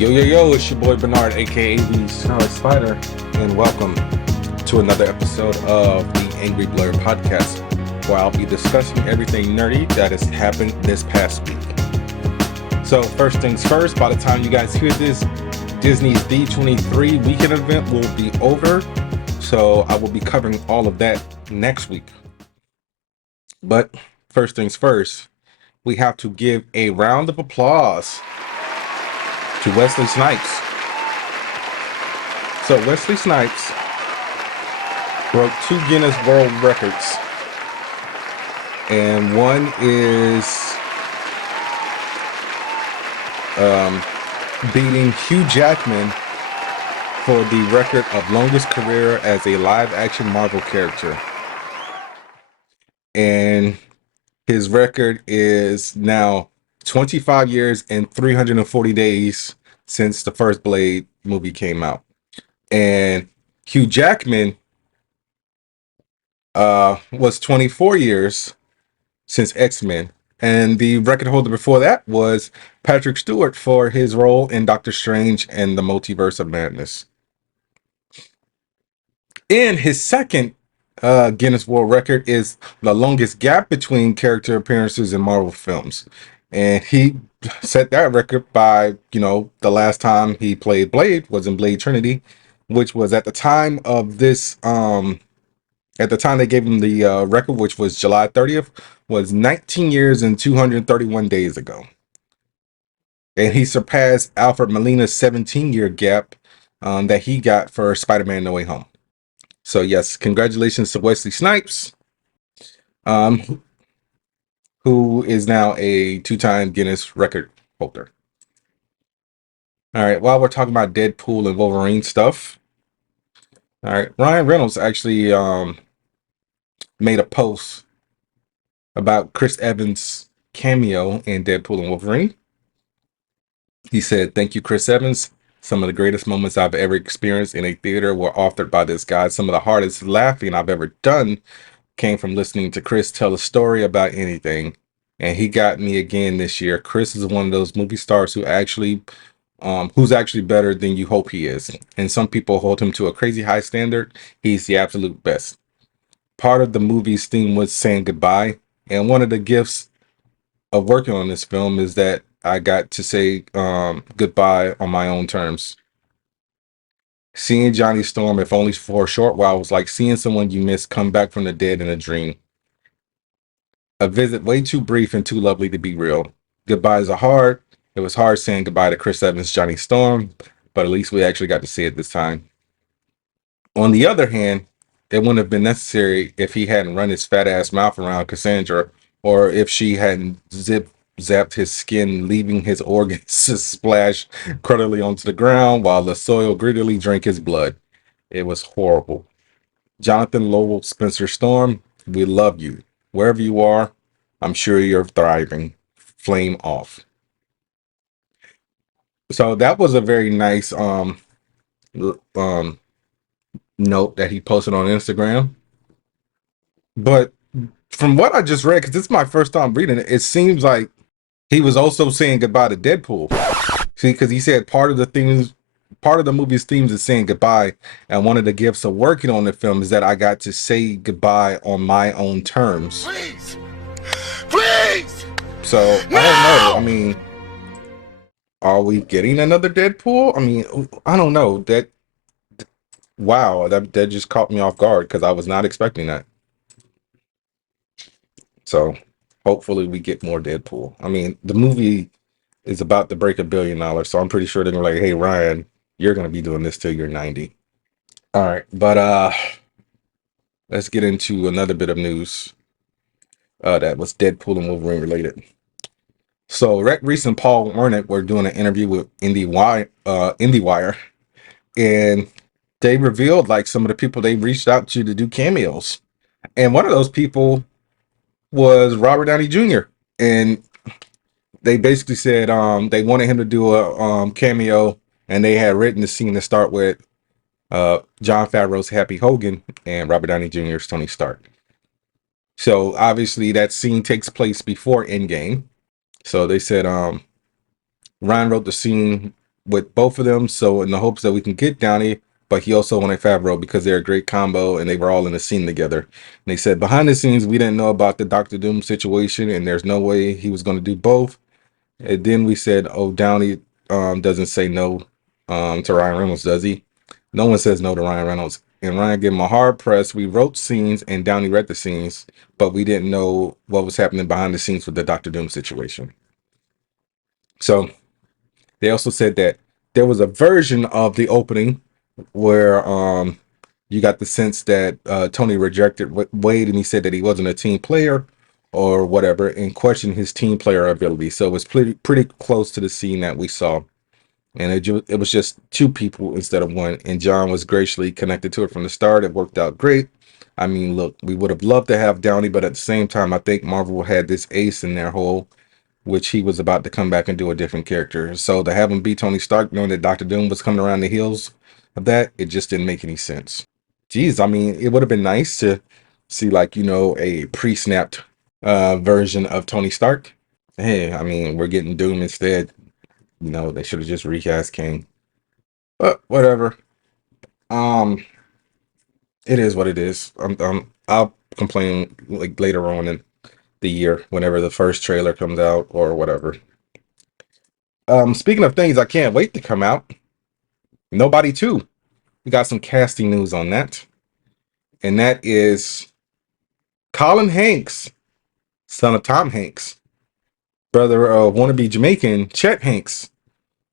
Yo, it's your boy Bernard, aka the Scarlet Spider. and welcome to another episode of the Angry Blerd podcast, where I'll be discussing everything nerdy that has happened this past week. So, first things first, by the time you guys hear this, Disney's D23 weekend event will be over, so I will be covering all of that next week. But first things first, we have to give a round of applause to Wesley Snipes. So Wesley Snipes broke 2 Guinness World Records, and one is beating Hugh Jackman for the record of longest career as a live-action Marvel character. And his record is now 25 years and 340 days since the first Blade movie came out. And Hugh Jackman was 24 years since X-Men. And the record holder before that was Patrick Stewart for his role in Doctor Strange and the Multiverse of Madness. And his second Guinness World Record is the longest gap between character appearances in Marvel films. And he set that record by, the last time he played Blade was in Blade Trinity, which was at the time of this, at the time they gave him the record, which was July 30th, was 19 years and 231 days ago. And he surpassed Alfred Molina's 17-year gap that he got for Spider-Man No Way Home. So yes, congratulations to Wesley Snipes, who is now a 2-time Guinness record holder. All right, while we're talking about Deadpool and Wolverine stuff, all right, Ryan Reynolds actually made a post about Chris Evans' cameo in Deadpool and Wolverine. He said, "Thank you, Chris Evans. Some of the greatest moments I've ever experienced in a theater were authored by this guy. Some of the hardest laughing I've ever done came from listening to Chris tell a story about anything. And he got me again this year. Chris is one of those movie stars who's actually better than you hope he is. And some people hold him to a crazy high standard. He's the absolute best. Part of the movie's theme was saying goodbye. And one of the gifts of working on this film is that I got to say goodbye on my own terms. Seeing Johnny Storm, if only for a short while, was like seeing someone you miss come back from the dead in a dream. A visit way too brief and too lovely to be real. Goodbyes are hard. It was hard saying goodbye to Chris Evans' Johnny Storm, but at least we actually got to see it this time. On the other hand, it wouldn't have been necessary if he hadn't run his fat ass mouth around Cassandra, or if she hadn't zapped his skin, leaving his organs to splash crudely onto the ground while the soil greedily drank his blood. It was horrible. Jonathan Lowell Spencer Storm, we love you. Wherever you are, I'm sure you're thriving. Flame off." So that was a very nice note that he posted on Instagram. But from what I just read, because this is my first time reading it, it seems like he was also saying goodbye to Deadpool. See, because he said part of the movie's themes is saying goodbye, and one of the gifts of working on the film is that I got to say goodbye on my own terms. Please! So I don't know. I mean, are we getting another Deadpool? I mean, I don't know. Wow, that just caught me off guard because I was not expecting that. So hopefully we get more Deadpool. I mean, the movie is about to break $1 billion, so I'm pretty sure they're gonna be like, "Hey Ryan, you're gonna be doing this till you're 90." All right, but let's get into another bit of news that was Deadpool and Wolverine related. So Rhett Reese and Paul Wernick were doing an interview with IndieWire, and they revealed like some of the people they reached out to do cameos, and one of those people was Robert Downey Jr. And they basically said they wanted him to do a cameo, and they had written the scene to start with Jon Favreau's Happy Hogan and Robert Downey Jr.'s Tony Stark. So obviously that scene takes place before Endgame. So they said Ryan wrote the scene with both of them. So in the hopes that we can get Downey, but he also wanted Favreau because they're a great combo and they were all in a scene together. And they said behind the scenes we didn't know about the Doctor Doom situation, and there's no way he was going to do both. And then we said, oh, Downey doesn't say no to Ryan Reynolds, does he? No one says no to Ryan Reynolds. And Ryan gave him a hard press. We wrote scenes and Downey read the scenes, but we didn't know what was happening behind the scenes with the Doctor Doom situation. So they also said that there was a version of the opening where you got the sense that Tony rejected Wade, and he said that he wasn't a team player or whatever, and questioned his team player ability. So it was pretty close to the scene that we saw, and it was just two people instead of one. And John was graciously connected to it from the start. It worked out great. I mean, look, we would have loved to have Downey, but at the same time, I think Marvel had this ace in their hole, which he was about to come back and do a different character. So to have him be Tony Stark, knowing that Doctor Doom was coming around the heels of that, it just didn't make any sense. Geez, I mean, it would have been nice to see, like, a pre-snapped version of Tony Stark. Hey, I mean, we're getting Doom instead. They should have just recast King. But whatever. Um, it is what it is. I'll complain like later on in the year whenever the first trailer comes out or whatever. Speaking of things I can't wait to come out, Nobody 2. We got some casting news on that. And that is Colin Hanks, son of Tom Hanks, brother of wannabe Jamaican Chet Hanks,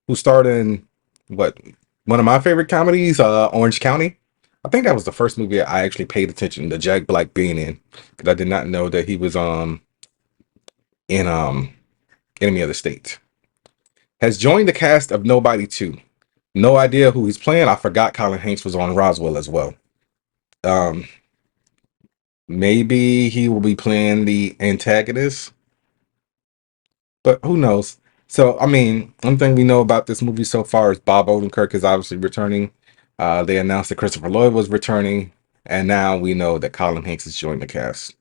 who starred in what one of my favorite comedies, Orange County. I think that was the first movie I actually paid attention to Jack Black being in, because I did not know that he was in Enemy of the State. Has joined the cast of Nobody 2. No idea who he's playing. I forgot Colin Hanks was on Roswell as well. Um, Maybe he will be playing the antagonist, but who knows? So, I mean, one thing we know about this movie so far is Bob Odenkirk is obviously returning. They announced that Christopher Lloyd was returning, and now we know that Colin Hanks has joined the cast.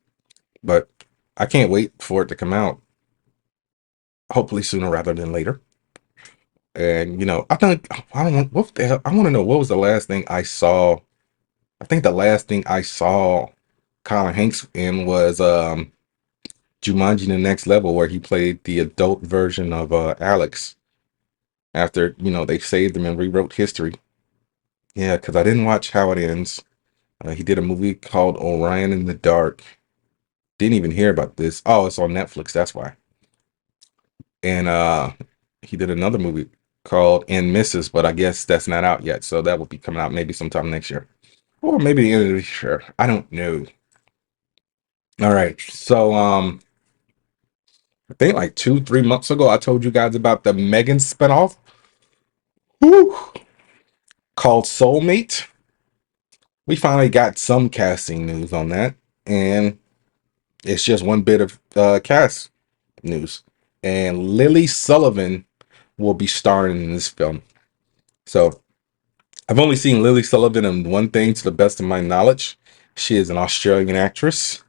But I can't wait for it to come out. Hopefully sooner rather than later. And I think I don't want what the hell. I want to know what was the last thing I saw. I think the last thing I saw Colin Hanks in was Jumanji: The Next Level, where he played the adult version of Alex after they saved him and rewrote history. Yeah, because I didn't watch How It Ends. He did a movie called Orion in the Dark. Didn't even hear about this. Oh, it's on Netflix. That's why. And he did another movie called And Misses, but I guess that's not out yet. So that will be coming out maybe sometime next year, or maybe the end of this year. I don't know. All right. So I think like 2-3 months ago, I told you guys about the Megan spinoff. Whew, called Soulmate. We finally got some casting news on that, and it's just one bit of cast news. And Lily Sullivan will be starring in this film. So I've only seen Lily Sullivan in one thing, to the best of my knowledge. She is an Australian actress.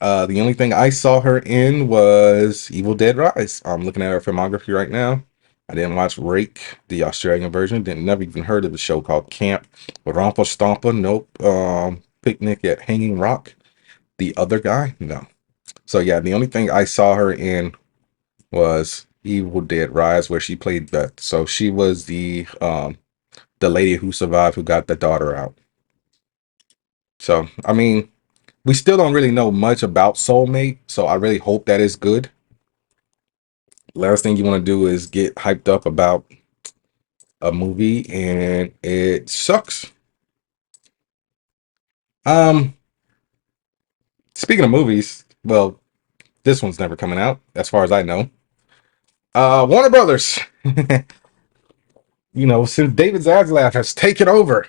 The only thing I saw her in was Evil Dead Rise. I'm looking at her filmography right now. I didn't watch Rake, the Australian version. Never even heard of the show called Camp Rompa Stompa. Nope. Picnic at Hanging Rock. The Other Guy. No. So yeah, the only thing I saw her in was Evil Dead Rise, where she played Beth. So she was the lady who survived, who got the daughter out. So I mean, we still don't really know much about Soulmate, so I really hope that is good. Last thing you want to do is get hyped up about a movie and it sucks. Um, Speaking of movies, well, this one's never coming out, as far as I know. Warner Brothers. Since David Zaslav has taken over,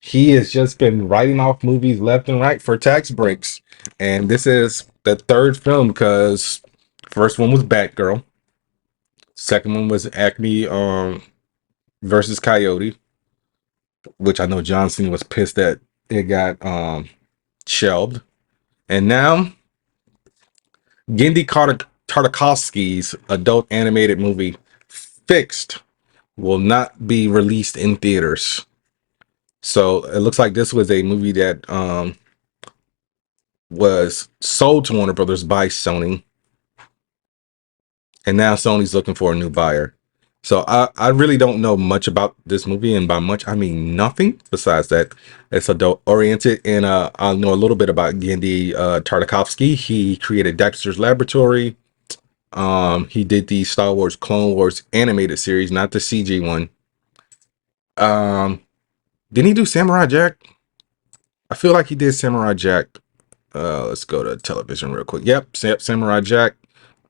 he has just been writing off movies left and right for tax breaks. And this is the third film, because first one was Batgirl. Second one was Acme versus Coyote, which I know Johnson was pissed that it got shelved. And now Tartakovsky's adult animated movie Fixed will not be released in theaters. So it looks like this was a movie that was sold to Warner Brothers by Sony, and now Sony's looking for a new buyer. So I really don't know much about this movie, and by much I mean nothing besides that it's adult oriented. And I know a little bit about Genndy Tartakovsky. He created Dexter's Laboratory. He did the Star Wars Clone Wars animated series, not the CG one. Didn't he do Samurai Jack? I feel like he did Samurai Jack. Let's go to television real quick. Yep, Samurai Jack,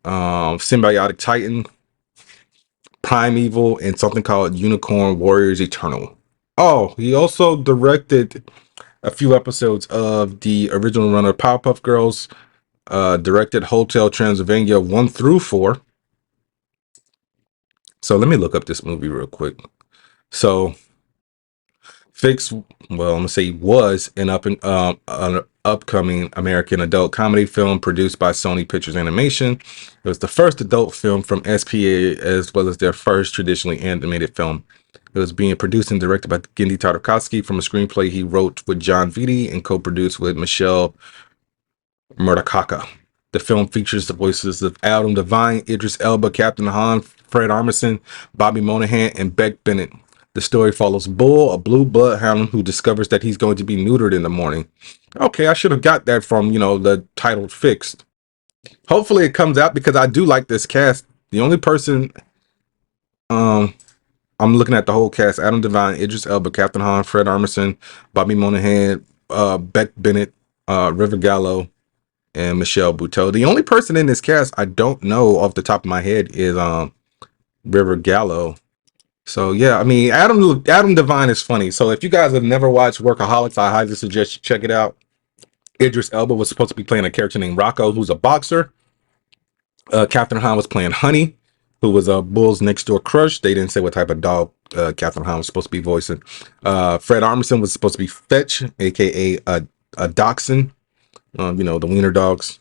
Symbiotic Titan, Primeval, and something called Unicorn Warriors Eternal. Oh, he also directed a few episodes of the original run of Powerpuff Girls, directed Hotel Transylvania 1 through 4. So let me look up this movie real quick. So Fix, well, I'm gonna say was an upcoming American adult comedy film produced by Sony Pictures Animation. It was the first adult film from SPA, as well as their first traditionally animated film. It was being produced and directed by Genndy Tartakovsky from a screenplay he wrote with John Vitti and co-produced with Michelle Murdakaka. The film features the voices of Adam Devine, Idris Elba, Captain Han, Fred Armisen, Bobby Monahan, and Beck Bennett. The story follows Bull, a blue bloodhound who discovers that he's going to be neutered in the morning. Okay, I should have got that from, the title Fixed. Hopefully it comes out because I do like this cast. The only person, I'm looking at the whole cast: Adam Devine, Idris Elba, Captain Han, Fred Armisen, Bobby Monahan, Beck Bennett, River Gallo, and Michelle Buteau. The only person in this cast I don't know off the top of my head is River Gallo. So yeah, I mean Adam Devine is funny. So if you guys have never watched Workaholics, I highly suggest you check it out. Idris Elba was supposed to be playing a character named Rocco, who's a boxer. Captain Han was playing Honey, who was a Bull's next door crush. They didn't say what type of dog Captain Han was supposed to be voicing. Fred Armisen was supposed to be Fetch, aka a dachshund. The wiener dogs.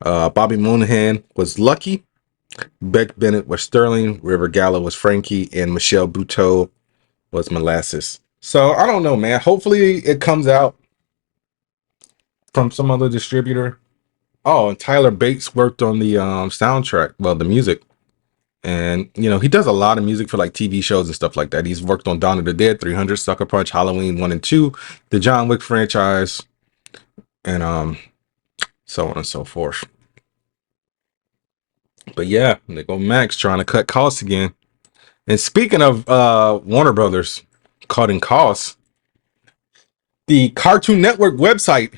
Bobby Monahan was Lucky. Beck Bennett was Sterling. River Gallo was Frankie. And Michelle Buteau was Molasses. So I don't know, man. Hopefully it comes out from some other distributor. Oh, and Tyler Bates worked on the soundtrack. Well, the music. And, he does a lot of music for like TV shows and stuff like that. He's worked on Dawn of the Dead, 300, Sucker Punch, Halloween 1 and 2, the John Wick franchise, and so on and so forth. But yeah, they go Max trying to cut costs again. And speaking of Warner Brothers cutting costs, the Cartoon Network website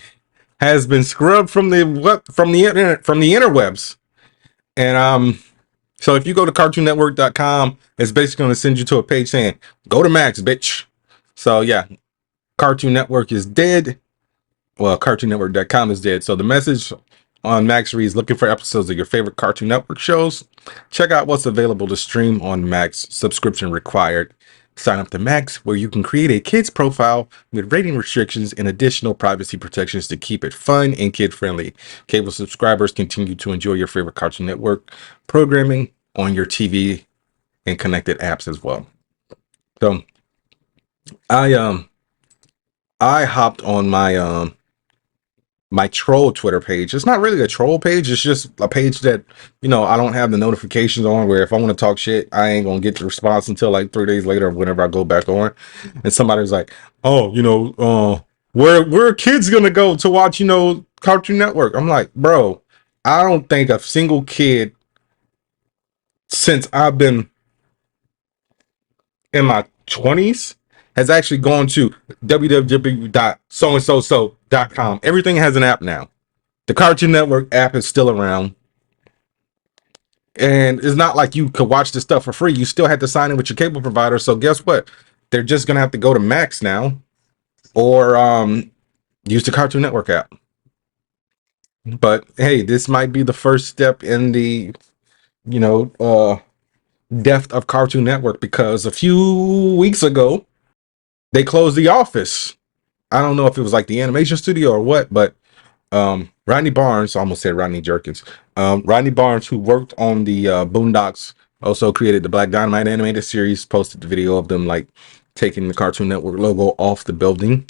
has been scrubbed from the interwebs. And so if you go to cartoonnetwork.com, it's basically going to send you to a page saying, "Go to Max, bitch." So yeah, Cartoon Network is dead. Well, cartoonnetwork.com is dead. So the message on Max reads, "Looking for episodes of your favorite Cartoon Network shows? Check out what's available to stream on Max. Subscription required. Sign up to Max, where you can create a kids profile with rating restrictions and additional privacy protections to keep it fun and kid-friendly. Cable subscribers continue to enjoy your favorite Cartoon Network programming on your TV and connected apps as well." So I hopped on my troll Twitter page. It's not really a troll page. It's just a page that, I don't have the notifications on, where if I want to talk shit, I ain't going to get the response until like 3 days later whenever I go back on. And somebody's like, "Oh, where are kids going to go to watch, Cartoon Network?" I'm like, bro, I don't think a single kid since I've been in my 20s has actually gone to www.soandsoso.com. Everything has an app now. The Cartoon Network app is still around. And it's not like you could watch this stuff for free. You still had to sign in with your cable provider. So guess what? They're just going to have to go to Max now, or use the Cartoon Network app. But hey, this might be the first step in the, death of Cartoon Network, because a few weeks ago, they closed The Office. I don't know if it was like the animation studio or what, but Rodney Barnes, I almost said Rodney Jerkins. Rodney Barnes, who worked on the Boondocks Also created the Black Dynamite animated series, posted the video of them like taking the Cartoon Network logo off the building.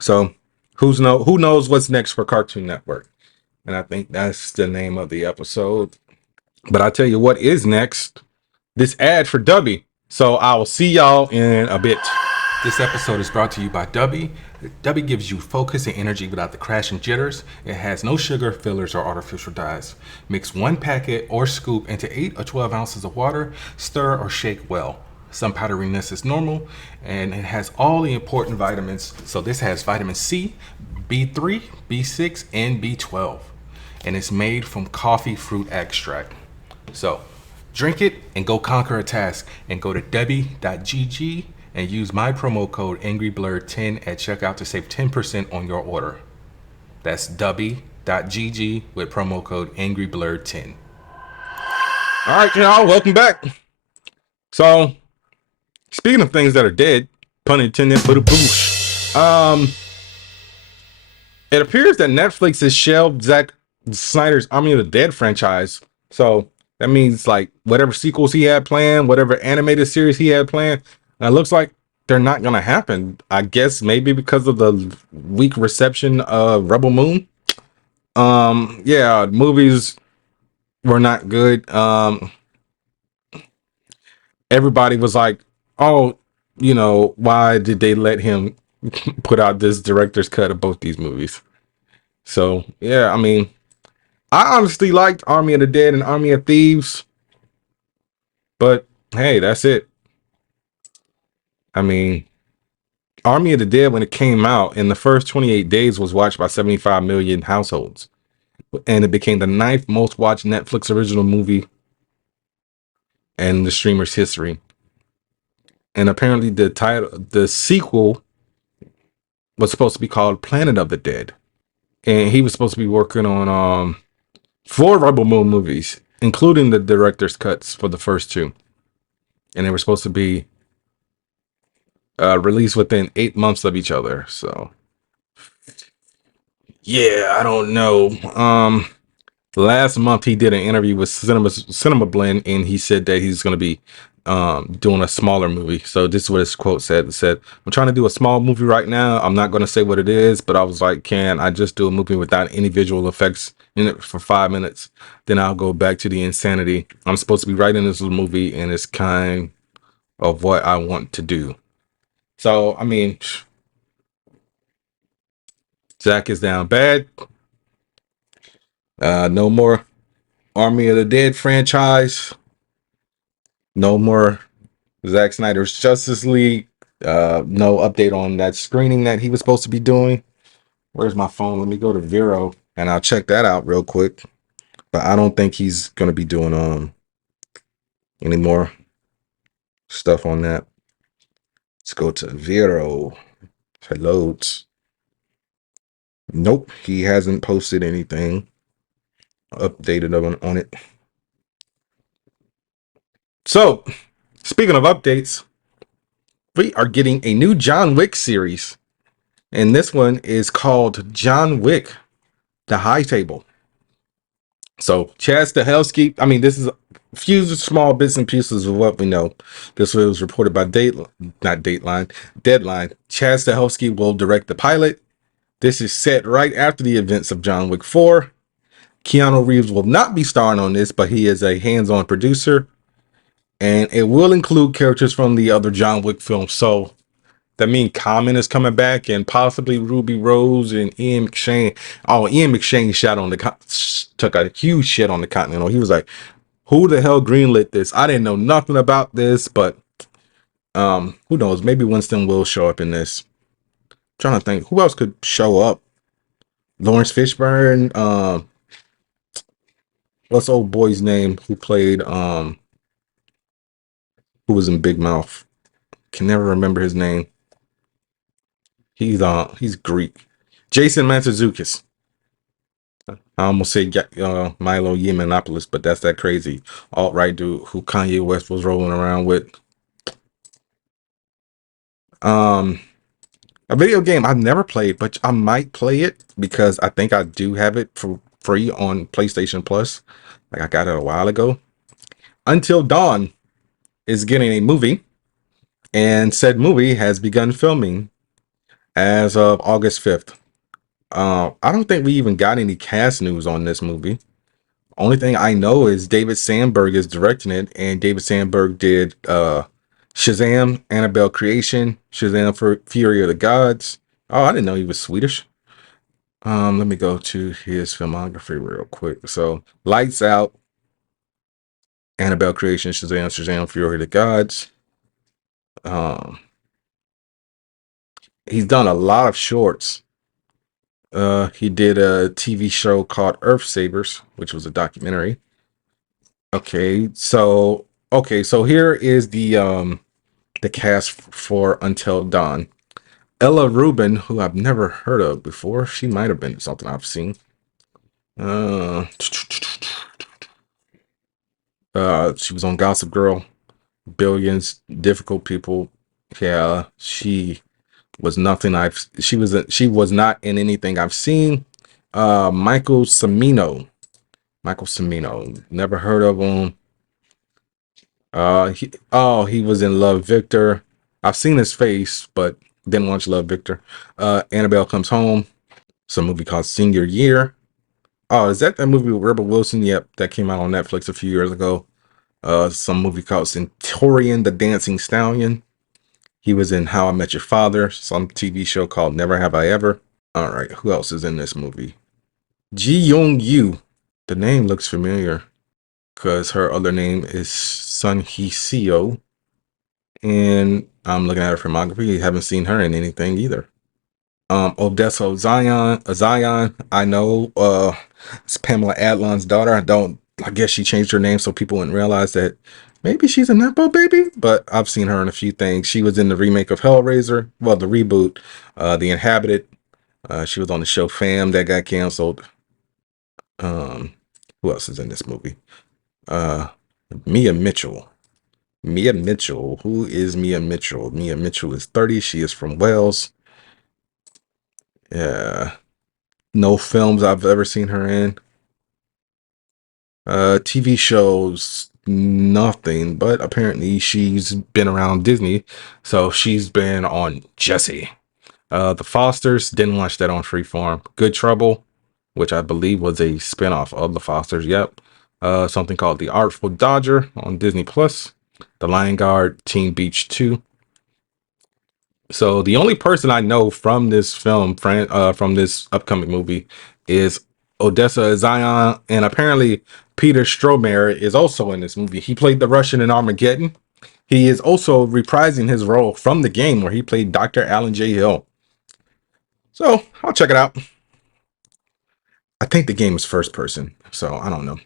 So who knows what's next for Cartoon Network? And I think that's the name of the episode. But I tell you what is next. This ad for Dubby. So I will see y'all in a bit. This episode is brought to you by Dubby. Dubby gives you focus and energy without the crash and jitters. It has no sugar, fillers, or artificial dyes. Mix 1 packet or scoop into 8 or 12 ounces of water. Stir or shake well. Some powderiness is normal, and it has all the important vitamins. So this has vitamin C, B3, B6, and B12. And it's made from coffee fruit extract. So drink it and go conquer a task, and go to Debbie.gg and use my promo code AngryBlerd10 at checkout to save 10% on your order. That's Debbie.gg with promo code AngryBlerd10. All right, y'all, welcome back. So, speaking of things that are dead, pun intended, but a boosh. It appears that Netflix has shelved Zack Snyder's Army of the Dead franchise. So that means like whatever sequels he had planned, whatever animated series he had planned, it looks like they're not gonna happen. I guess maybe because of the weak reception of Rebel Moon. Yeah, movies were not good. Everybody was like, oh, why did they let him put out this director's cut of both these movies? So yeah, I mean, I honestly liked Army of the Dead and Army of Thieves, but hey, that's it. I mean, Army of the Dead, when it came out in the first 28 days, was watched by 75 million households, and it became the 9th most watched Netflix original movie in the streamer's history. And apparently, the sequel was supposed to be called Planet of the Dead, and he was supposed to be working on 4 Rebel Moon movies, including the director's cuts for the first 2, and they were supposed to be released within 8 months of each other. So yeah, I don't know. Last month he did an interview with Cinema Blend, and he said that he's going to be doing a smaller movie. So this is what his quote said. It said, "I'm trying to do a small movie right now. I'm not going to say what it is, but I was like, can I just do a movie without any visual effects in it for 5 minutes? Then I'll go back to the insanity. I'm supposed to be writing this little movie, and it's kind of what I want to do." So, I mean, Zach is down bad. No more Army of the Dead franchise. No more Zack Snyder's Justice League. No update on that screening that he was supposed to be doing. Where's my phone? Let me go to Vero and I'll check that out real quick. But I don't think he's gonna be doing any more stuff on that. Let's go to Vero. If it loads. Nope, he hasn't posted anything updated on it. So, speaking of updates, we are getting a new John Wick series. And this one is called John Wick, The High Table. So Chad Stahelski, I mean, this is a few small bits and pieces of what we know. This was reported by Deadline. Chad Stahelski will direct the pilot. This is set right after the events of John Wick 4. Keanu Reeves will not be starring on this, but he is a hands-on producer. And it will include characters from the other John Wick films. So that means Common is coming back, and possibly Ruby Rose and Ian McShane. Oh, Ian McShane took a huge shit on the Continental. He was like, "Who the hell greenlit this? I didn't know nothing about this." But who knows? Maybe Winston will show up in this. I'm trying to think who else could show up. Lawrence Fishburne. What's the old boy's name who played who was in Big Mouth? Can never remember his name. He's Greek. Jason Mantzoukas. I almost said Milo Yiannopoulos, but that's that crazy alt-right dude who Kanye West was rolling around with. A video game I've never played, but I might play it because I think I do have it for free on PlayStation Plus. Like I got it a while ago. Until Dawn is getting a movie, and said movie has begun filming as of August 5th. I don't think we even got any cast news on this movie. Only thing I know is David Sandberg is directing it, and David Sandberg did Shazam, Annabelle Creation, Shazam for Fury of the Gods. Oh, I didn't know he was Swedish. Let me go to his filmography real quick. So, Lights Out, Annabelle Creation, Shazam, Fury of the Gods. He's done a lot of shorts. He did a TV show called Earth Savers, which was a documentary. So here is the cast for Until Dawn. Ella Rubin, who I've never heard of before. She might have been something I've seen. She was on Gossip Girl, Billions, Difficult People. Yeah, she was nothing she was not in anything I've seen. Michael Cimino, never heard of him. He was in Love, Victor. I've seen his face, but didn't watch Love, Victor. Annabelle Comes Home. Some movie called Senior Year. Oh, is that movie with Rebel Wilson? Yep, that came out on Netflix a few years ago. Some movie called Centurion, the Dancing Stallion. He was in How I Met Your Father, some TV show called Never Have I Ever. All right, who else is in this movie? Ji Young Yu. The name looks familiar because her other name is Sun Hee Seo. And I'm looking at her filmography. Haven't seen her in anything either. Odessa Zion. I know it's Pamela Adlon's daughter. I guess she changed her name so people wouldn't realize that maybe she's a Nepo baby, but I've seen her in a few things. She was in the remake of Hellraiser, well, the reboot, The Inhabited. She was on the show Fam that got canceled. Who else is in this movie? Mia Mitchell. Who is Mia Mitchell? Mia Mitchell is 30. She is from Wales. Yeah. No films I've ever seen her in. TV shows, nothing, but apparently she's been around Disney, so she's been on Jessie. The Fosters, didn't watch that on Freeform. Good Trouble, which I believe was a spinoff of The Fosters, yep. Something called The Artful Dodger on Disney Plus. The Lion Guard, Teen Beach 2. So the only person I know from this film, from this upcoming movie, is Odessa Zion, and apparently Peter Stormare is also in this movie. He played the Russian in Armageddon. He is also reprising his role from the game where he played Dr. Alan J. Hill. So I'll check it out. I think the game is first person, so I don't know.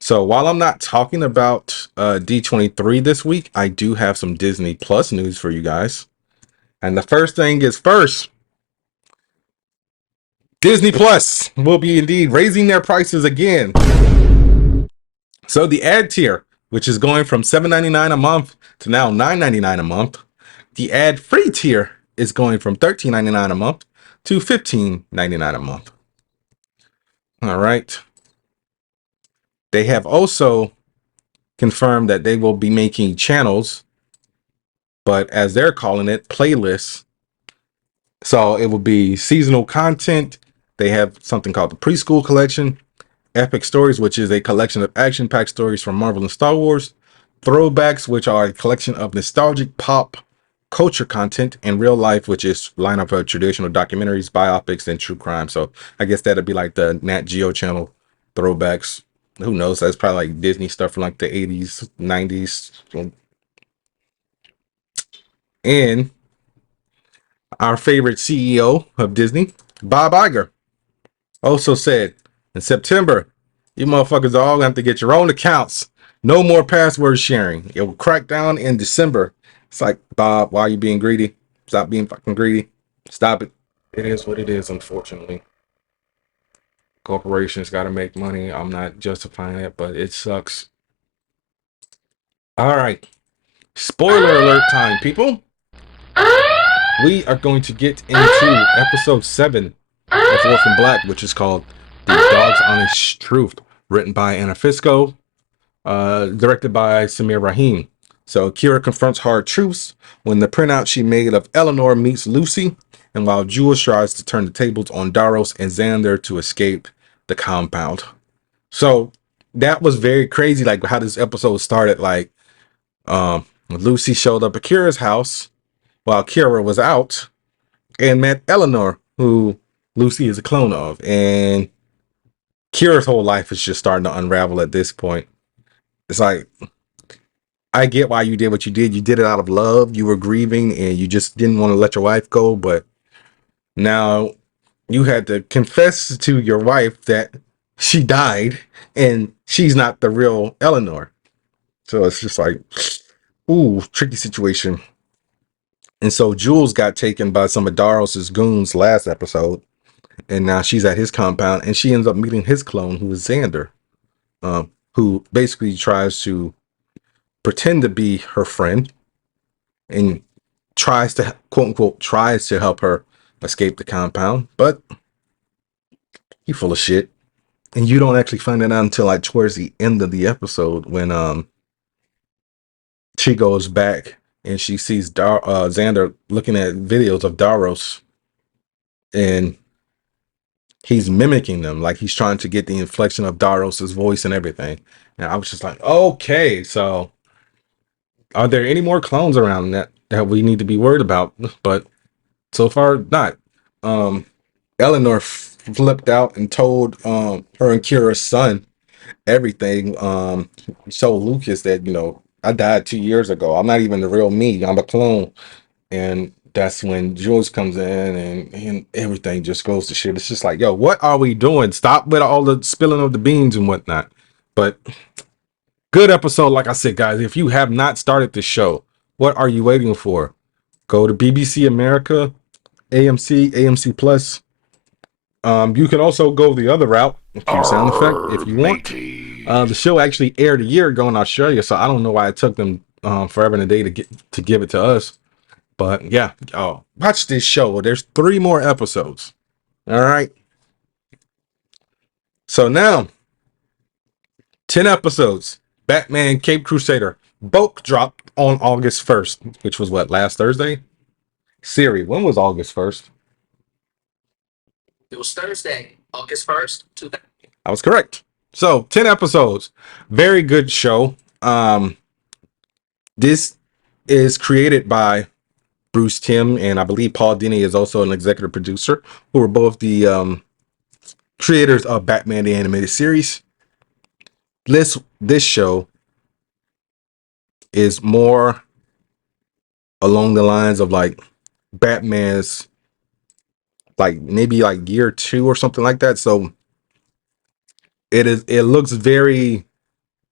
So while I'm not talking about D23 this week, I do have some Disney Plus news for you guys. And the first thing is first, Disney Plus will be indeed raising their prices again. So the ad tier, which is going from $7.99 a month to now $9.99 a month, the ad-free tier is going from $13.99 a month to $15.99 a month. All right. They have also confirmed that they will be making channels, but as they're calling it, playlists. So it will be seasonal content. They have something called the Preschool Collection, Epic Stories, which is a collection of action-packed stories from Marvel and Star Wars, Throwbacks, which are a collection of nostalgic pop culture content, and Real Life, which is lineup of traditional documentaries, biopics, and true crime. So I guess that'd be like the Nat Geo channel throwbacks. Who knows? That's probably like Disney stuff from like the 80s, 90s. And our favorite CEO of Disney, Bob Iger, also said in September, you motherfuckers are all gonna have to get your own accounts. No more password sharing. It will crack down in December. It's like, Bob, why are you being greedy? Stop being fucking greedy. Stop it. It is what it is, unfortunately. Corporations got to make money. I'm not justifying it, but it sucks. All right. Spoiler alert time, people. We are going to get into episode 7 of Orphan Black, which is called The Dog's Honest Truth. written by Anna Fisco, directed by Samir Rahim. So Kira confronts hard truths when the printout she made of Eleanor meets Lucy, and while Jules tries to turn the tables on Daros and Xander to escape the compound. So that was very crazy, like how this episode started. Like, Lucy showed up at Kira's house while Kira was out and met Eleanor, who Lucy is a clone of, and Kira's whole life is just starting to unravel at this point. It's like, I get why you did what you did. You did it out of love. You were grieving and you just didn't want to let your wife go, but now you had to confess to your wife that she died and she's not the real Eleanor. So it's just like, ooh, tricky situation. And so Jules got taken by some of Daros's goons last episode, and now she's at his compound, and she ends up meeting his clone, who is Xander, who basically tries to pretend to be her friend and tries to, quote unquote, tries to help her escape the compound, but he's full of shit. And you don't actually find it out until like towards the end of the episode when she goes back and she sees Xander looking at videos of Daros, and he's mimicking them, like he's trying to get the inflection of Daros's voice and everything. And I was just like, okay, so are there any more clones around that we need to be worried about? But so far, not. Eleanor flipped out and told her and Kira's son everything. Showed Lucas that, I died 2 years ago. I'm not even the real me. I'm a clone. And that's when Jules comes in and everything just goes to shit. It's just like, yo, what are we doing? Stop with all the spilling of the beans and whatnot. But good episode. Like I said, guys, if you have not started the show, what are you waiting for? Go to BBC America, AMC Plus. You can also go the other route, cue sound effect, if you want. The show actually aired a year ago in Australia, so I don't know why it took them forever and a day to give it to us. But yeah, watch this show. There's 3 more episodes. All right. So now, 10 episodes. Batman Cape Crusader. Both dropped on August 1st, which was what, last Thursday? Siri, when was August 1st? It was Thursday, August 1st. I was correct. So 10 episodes. Very good show. This is created by Bruce Timm, and I believe Paul Dini is also an executive producer, who are both the creators of Batman the Animated Series. This show is more along the lines of like Batman's, like maybe like year 2 or something like that. So it looks very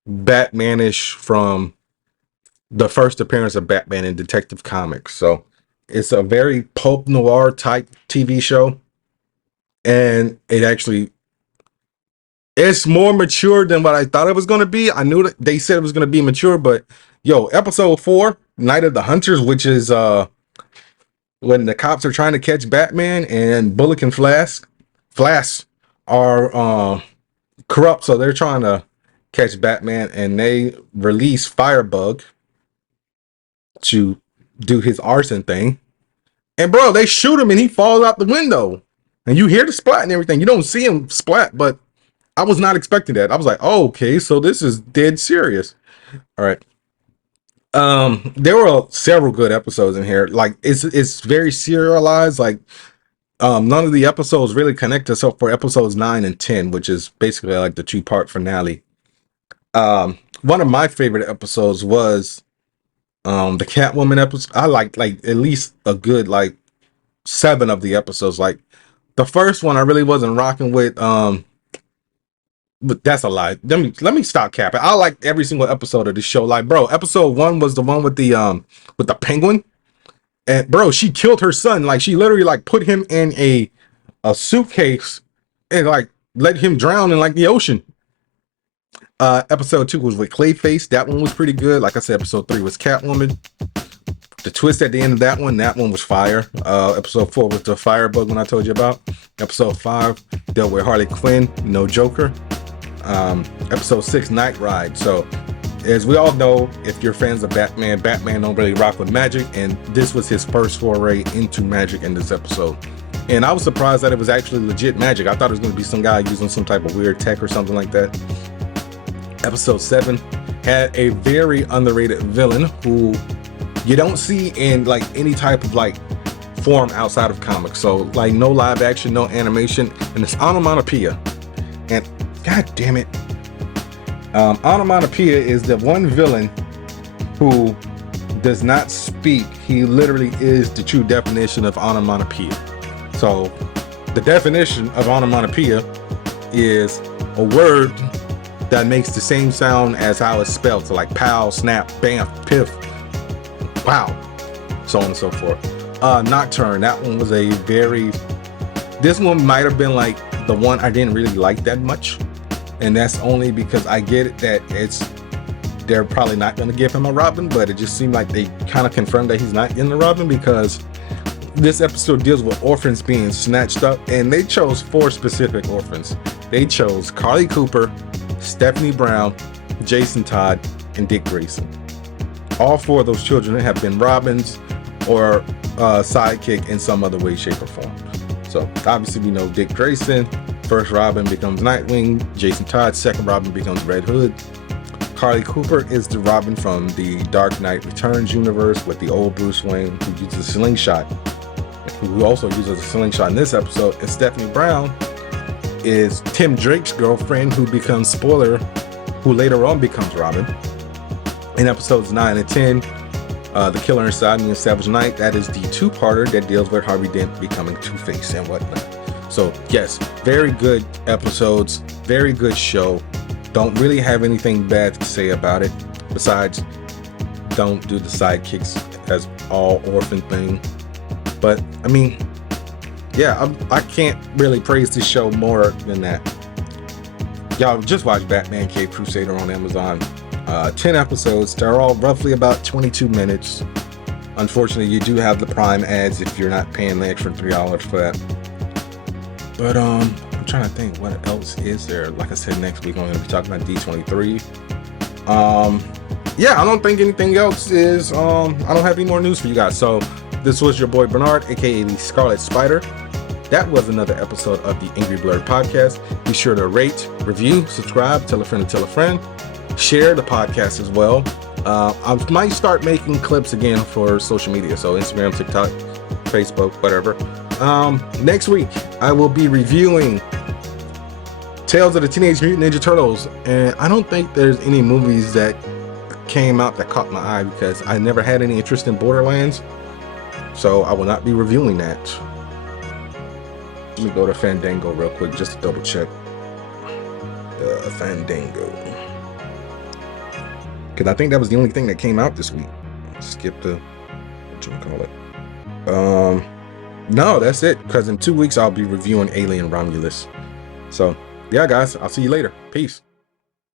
Batmanish from the first appearance of Batman in Detective Comics. So it's a very pulp noir type TV show, and it's more mature than what I thought it was going to be. I knew that they said it was going to be mature, but episode 4, Night of the Hunters, which is when the cops are trying to catch Batman, and Bullock and Flash are corrupt, so they're trying to catch Batman, and they release Firebug to do his arson thing. And bro, they shoot him and he falls out the window, and you hear the splat and everything. You don't see him splat, but I was not expecting that. I was like, oh, okay, so this is dead serious. All right. There were several good episodes in here. Like it's very serialized. Like none of the episodes really connect except for episodes 9 and 10, which is basically like the 2-part finale. One of my favorite episodes was the Catwoman episode. I like at least a good like 7 of the episodes. Like the first one I really wasn't rocking with, but that's a lie. Let me stop capping. I like every single episode of the show. Like, bro, episode 1 was the one with the penguin. And bro, she killed her son. Like, she literally like put him in a suitcase and like let him drown in like the ocean. Episode 2 was with Clayface. That one was pretty good. Like I said, episode 3 was Catwoman. The twist at the end of that one was fire. Episode 4 was the Firebug one I told you about. Episode 5 dealt with Harley Quinn, no Joker. Episode 6, Night Ride. So as we all know, if you're fans of Batman don't really rock with magic, and this was his first foray into magic in this episode. And I was surprised that it was actually legit magic. I thought it was going to be some guy using some type of weird tech or something like that. Episode 7 had a very underrated villain who you don't see in like any type of like form outside of comics. So like no live action, no animation, and it's onomatopoeia. And god damn it, onomatopoeia is the one villain who does not speak. He literally is the true definition of onomatopoeia. So the definition of onomatopoeia is a word that makes the same sound as how it's spelled. So like pow, snap, bamf, piff, wow, so on and so forth. Nocturne, that one was this one might have been like the one I didn't really like that much. And that's only because I get it that they're probably not going to give him a Robin, but it just seemed like they kind of confirmed that he's not in the Robin, because this episode deals with orphans being snatched up, and they chose 4 specific orphans. They chose Carly Cooper, Stephanie Brown, Jason Todd, and Dick Grayson. All 4 of those children have been Robins or sidekick in some other way, shape, or form. So obviously we know Dick Grayson, first Robin, becomes Nightwing. Jason Todd, second Robin, becomes Red Hood. Carly Cooper is the Robin from the Dark Knight Returns universe with the old Bruce Wayne, who uses a slingshot, who also uses a slingshot in this episode. And Stephanie Brown is Tim Drake's girlfriend, who becomes, spoiler, who later on becomes Robin. In episodes 9 and 10, The Killer Inside Me and Savage Knight, that is the 2-parter that deals with Harvey Dent becoming Two-Face and whatnot. So yes, very good episodes, very good show. Don't really have anything bad to say about it, besides don't do the sidekicks as all orphan thing. But I mean, yeah, I can't really praise this show more than that. Y'all just watch Batman Cape Crusader on Amazon. 10 episodes. They're all roughly about 22 minutes. Unfortunately, you do have the Prime ads if you're not paying the extra $3 for that. But I'm trying to think what else is there. Like I said, next week I'm going to be talking about D23. Yeah, I don't think anything else is. I don't have any more news for you guys. So this was your boy Bernard, aka the Scarlet Spider. That was another episode of the Angry Blerd podcast. Be sure to rate, review, subscribe, tell a friend to tell a friend. Share the podcast as well. I might start making clips again for social media, so Instagram, TikTok, Facebook, whatever. Next week I will be reviewing Tales of the Teenage Mutant Ninja Turtles, and I don't think there's any movies that came out that caught my eye because I never had any interest in Borderlands, so I will not be reviewing that. Let me go to Fandango real quick just to double check. Fandango, because I think that was the only thing that came out this week. Skip the, what you call it? No, that's it, because in 2 weeks I'll be reviewing Alien Romulus. So yeah guys, I'll see you later. Peace.